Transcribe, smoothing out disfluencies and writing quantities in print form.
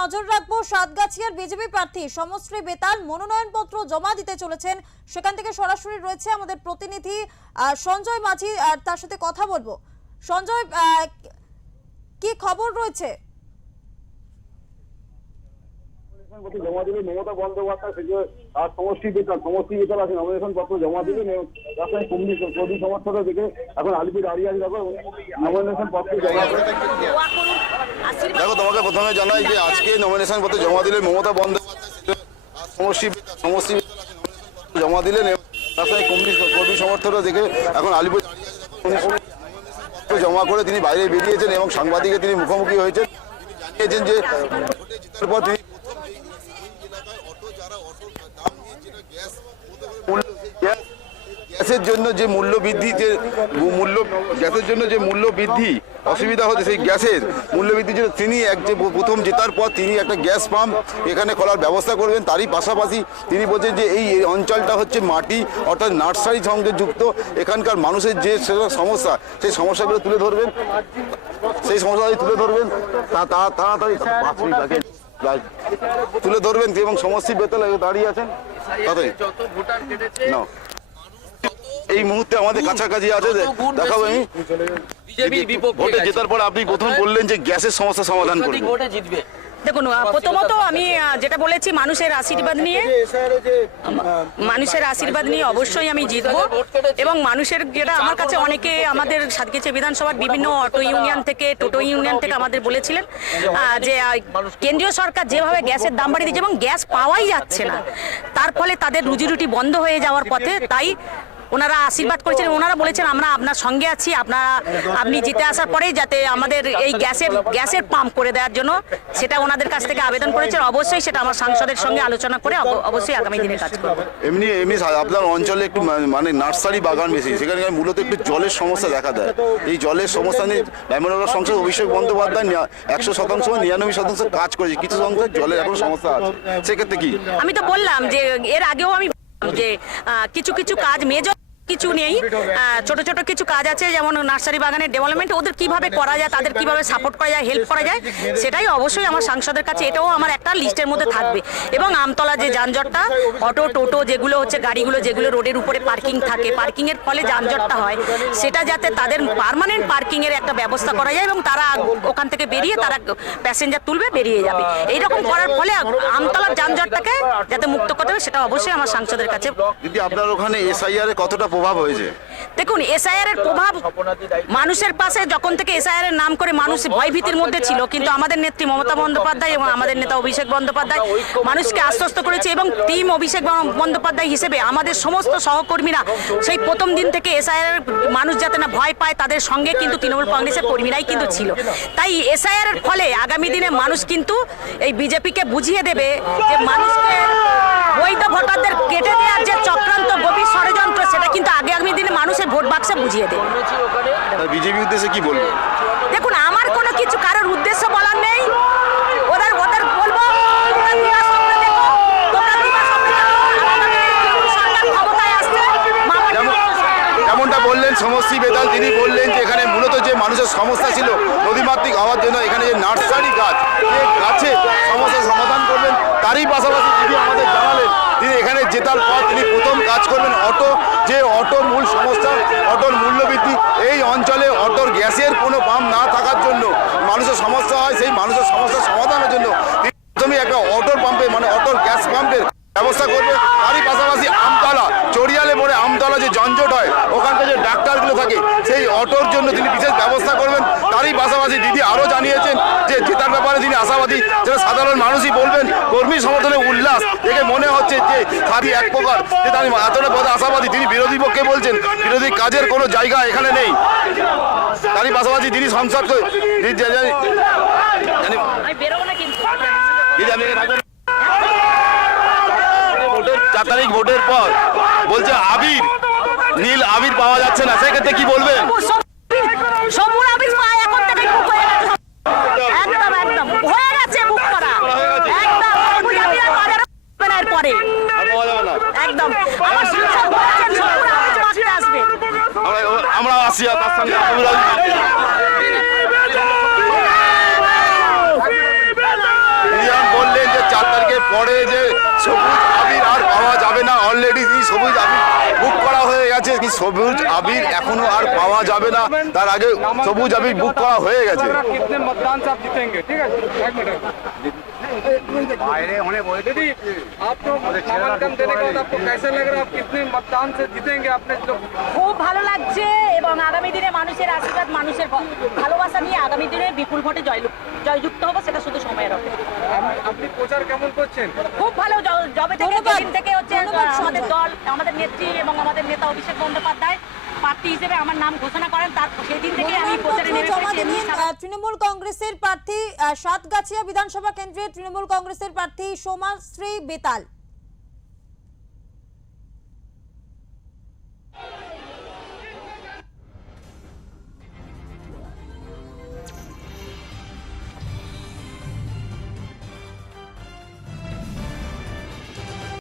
নজর রাখবো সাতগাছিয়ার বিজেপি প্রার্থী সমশ্রী বেতাল মনোনয়নপত্র জমা দিতে চলেছেন। সেখান থেকে সরাসরি রয়েছে আমাদের প্রতিনিধি সঞ্জয় মাঝি, আর তার সাথে কথা বলবো। সঞ্জয়, কি খবর রয়েছে? জমা দিলে মমতা বন্দ্যোপাধ্যায় সমষ্টি বেতাল আছে নমিনেশন পত্র জমা দিলেন এবং কর্মী সমর্থকরা দেখে এখন আলিপুর দাঁড়িয়ে নমিনেশন পত্র জমা করে। দেখো, তোমাকে প্রথমে জানাই যে আজকে নমিনেশন পত্র জমা দিলেন মমতা বন্দ্যোপাধ্যায় সমষ্টি জমা দিলেন এবং তার সঙ্গে কর্মী সমর্থকরা দেখে এখন আলিপুর জমা করে তিনি বাইরে বেরিয়েছেন এবং সাংবাদিকের তিনি মুখোমুখি হয়েছেন। জানিয়েছেন যে ভোটের পর তিনি গ্যাসের জন্য যে মূল্য বৃদ্ধি অসুবিধা হচ্ছে, সেই গ্যাসের মূল্য বৃদ্ধির জন্য তিনি প্রথম জেতার পর তিনি একটা গ্যাস পাম্প এখানে খোলার ব্যবস্থা করবেন। তারই পাশাপাশি তিনি বলছেন যে এই অঞ্চলটা হচ্ছে মাটি অর্থাৎ নার্সারি সঙ্গে যুক্ত, এখানকার মানুষের যে সমস্যা সেই সমস্যাগুলো তুলে ধরবেন তাড়াতাড়ি তুলে ধরবেন এবং সমষ্টি বেতাল দাঁড়িয়ে আছেন এই মুহূর্তে আমাদের কাছাকাছি আছে। দেখাবো আমি ভোটে জেতার পর আপনি প্রথম বললেন যে গ্যাসের সমস্যা সমাধান করবেন। দেখুন, প্রথমত আমি যেটা বলেছি মানুষের আশীর্বাদ নিয়ে অবশ্যই আমি জিতবো এবং মানুষের যেটা আমার কাছে অনেকে আমাদের সাতগাছিয়া বিধানসভার বিভিন্ন অটো ইউনিয়ন থেকে টোটো ইউনিয়ন থেকে আমাদের বলেছিলেন যে কেন্দ্রীয় সরকার যেভাবে গ্যাসের দাম বাড়িয়ে দিচ্ছে এবং গ্যাস পাওয়াই যাচ্ছে না, তার ফলে তাদের রুজি রুটি বন্ধ হয়ে যাওয়ার পথে, তাই ওনারা আশীর্বাদ করেছেন। ওনারা বলেছেন আমরা আপনার সঙ্গে আছি, আপনি জিতে আসার পরেই যাতে আমাদের এই গ্যাসের পাম্প করে দেওয়ার জন্য সেটা ওনাদের কাছ থেকে আবেদন করেছেন। অবশ্যই সেটা আমার সাংসদের সঙ্গে আলোচনা করে অবশ্যই আগামী দিনে কাজ করব। এমনি আপনার অঞ্চলে একটু মানে নার্সারি বাগান বেশি, সেখানে মূলত একটু জলের সমস্যা দেখা দেয়। এই জলের সমস্যা নিয়ে ডায়মন্ড সংসদ অভিষেক বন্দ্যোপাধ্যায় 100% 99% কাজ করেছে, কিছু সংখ্যক জলের এখন সমস্যা আছে, সেক্ষেত্রে কি? আমি তো বললাম যে এর আগেও আমি যে কিছু কাজ মেজর কিছু নেই, ছোট ছোট কিছু কাজ আছে, যেমন নার্সারি বাগানের ডেভেলপমেন্ট, ওদের কিভাবে করা যায়, তাদের কিভাবে সাপোর্ট করা যায়, হেল্প করা যায়, সেটাই অবশ্যই আমার সাংসদের কাছে, এটাও আমার একটা লিস্টের মধ্যে থাকবে। এবং আমতলা যে যানজটটা, অটো টোটো যেগুলো হচ্ছে গাড়িগুলো যেগুলো রোডের উপরে পার্কিং থাকে, পার্কিংয়ের ফলে যানজটটা হয়, সেটা যাতে তাদের পার্মানেন্ট পার্কিংয়ের একটা ব্যবস্থা করা যায় এবং তারা ওখান থেকে বেরিয়ে তারা প্যাসেঞ্জার তুলবে, বেরিয়ে যাবে। এইরকম করার ফলে আমতলার যানজটটাকে যাতে মুক্ত করতে হবে, সেটা অবশ্যই আমার সাংসদের কাছে। দিদি, আপনার ওখানে এসআইআর কতটা প্রভাব হয়েছে? দেখুন, এসআইআর এর প্রভাব মানুষের পাশে, যখন থেকে এসআইআর এর নাম করে মানুষ ভয়ভীতির মধ্যে ছিল, কিন্তু আমাদের নেত্রী মমতা বন্দ্যোপাধ্যায় এবং আমাদের নেতা অভিষেক বন্দ্যোপাধ্যায় মানুষকে আশ্বস্ত করেছে এবং টিম অভিষেক বন্দ্যোপাধ্যায় হিসেবে আমাদের সমস্ত সহকর্মীরা সেই প্রথম দিন থেকে এসআইআর মানুষ যাতে না ভয় পায়, তাদের সঙ্গে কিন্তু তৃণমূল কংগ্রেসের কর্মীরাই কিন্তু ছিল। তাই এসআইআর এর ফলে আগামী দিনে মানুষ কিন্তু এই বিজেপিকে বুঝিয়ে দেবে যে মানুষকে বৈধ ভোটারদের কেটে দেওয়ার যে চক্রান্ত গভীর ষড়যন্ত্র, সেটা কিন্তু আগামী দিনে মানুষের ভোট বাক্সে বুঝিয়ে দেবে। বিজেপি উদ্দেশ্যে কি বলবো? দেখুন, আমার কোনো কিছু কারোর উদ্দেশ্য বলার নেই, ওদের বলবো যেমনটা বললেন সমষ্টি বেতাল, তিনি বললেন যে এখানে মূলত যে মানুষের সমস্যা ছিল নদীমাতৃক হওয়ার জন্য, এখানে যে নার্সারি গাছের সমস্যার সমাধান করবেন। তারই পাশাপাশি তিনি আমাদের জানালেন তিনি এখানে জেতার পর তিনি প্রথম কাজ করবেন অটোর মূল সমস্যা, অটোর মূল্যবৃদ্ধি। এই অঞ্চলে অটোর গ্যাসের কোনো পাম্প না থাকার জন্য মানুষের সমস্যা হয়, সেই মানুষের সমস্যার সমাধানের জন্য তিনি প্রথমে একটা অটোর পাম্পে মানে অটোর গ্যাস পাম্পের ব্যবস্থা করবে। তারই পাশাপাশি আমতলা চড়িয়ালে মোড়ে আমতলা যে যানজট হয়, ওখানকার যে ডাক্তারগুলো থাকে, সেই অটোর জন্য তিনি বিশেষ ব্যবস্থা করবেন। তারই পাশাপাশি দিদি আরও জানিয়েছেন যে জেতার ব্যাপারে তিনি আশাবাদী, যেটা সাধারণ মানুষই বলবেন। কর্মী সমর্থনের উল্লাস দেখে মনে হচ্ছে যে খাদি এক প্রকার যে তিনি এতটা পথে আশাবাদী। তিনি বিরোধী পক্ষে বলছেন বিরোধী কাজের কোনো জায়গা এখানে নেই। তারই পাশাপাশি তিনি সংসদকে ভোটের 4 তারিখ ভোটের পর বলছে নীল আবির পাওয়া যাচ্ছে না, সেক্ষেত্রে কি বলবেন? আমরা আসি তার সঙ্গে পরে যে সবুজ আবির আর পাওয়া যাবে না, অলরেডি সবুজ আবির বুক করা হয়ে গেছে, কি সবুজ আবির এখনো আর পাওয়া যাবে না, তার আগে সবুজ আবির বুক করা হয়ে গেছে। कितने मतदान से आप जीतेंगे? ठीक है, एक मिनट दीदी, आपको नामांकन देने के बाद आपको कैसे लग रहा है? आप कितने मतदान से जीतेंगे? आपने जो খুব ভালো লাগছে এবং আগামী দিনে মানুষের আশীর্বাদ, মানুষের ভালোবাসা নিয়ে আগামী দিনে বিপুল ভোটে জয়যুক্ত হবে, সেটা শুধু সময়ের হবে। আপনি প্রচার কেমন করছেন? খুব ভালো, জবে থেকে ধন্যবাদ। যেদিন থেকে হচ্ছে ধন্যবাদ, আমাদের সঞ্জয়। দল, আমাদের নেত্রী এবং আমাদের নেতা অভিষেক বন্দ্যোপাধ্যায় প্রার্থী হিসেবে আমার নাম ঘোষণা করেন, তার সেদিন থেকে আমি প্রচারে নেমে জমা পড়েছি। দিলেন তৃণমূল কংগ্রেসের প্রার্থী সাতগাছিয়া বিধানসভা কেন্দ্রে তৃণমূল কংগ্রেসের প্রার্থী সোমাশ্রী বেতাল।